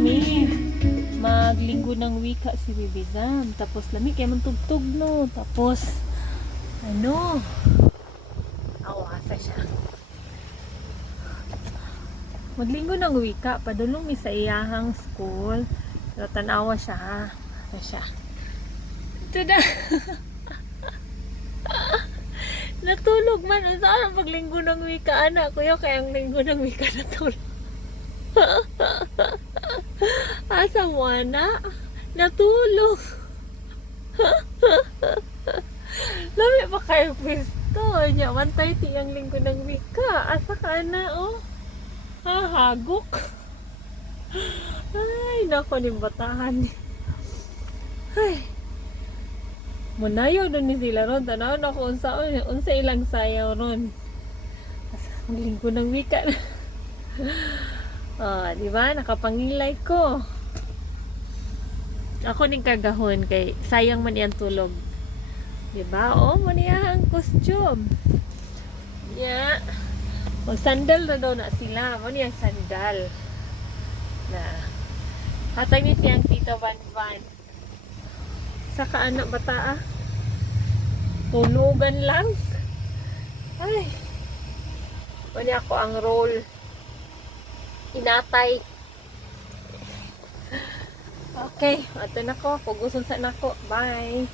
mi. Maglinggo ng wika si Bibi Zam. Tapos lami kay man tugtog no. Tapos ano? Awasa siya. Maglinggo ng wika, padulong mi sa iyahang school. Pero tanawa siya ha. Asa siya. Ito na. Natulog man. Saan ang paglinggo ng wika, anak? Kuya, kaya ang linggo ng wika natulog. Asa mo, anak? Natulog. Lami pa kayo pwesto. Nya, 1.30 ang linggo ng wika. Asa ka na, oh? Hahagok. Ay, nako ni batahan. Ay. Munayaw doon ni sila ron. Tanaw na ko unsa, unsa ilang sayaw ron. Asa ang linggo ng wika na. Ah, di ba? Nakapangilay ko. Ako ning kagahon kay sayang man iyang tulog. Di ba? Oh, mo niya ang costume. Yeah. Mag sandal na daw na sila. Mo niya sandal. Na. Hatag ni siyang tito Van Van. Saka anak bata ah. Tulugan lang. Ay. Niya ako ang role inatay. Okay, ato na ko. Puguson sa nako. Bye.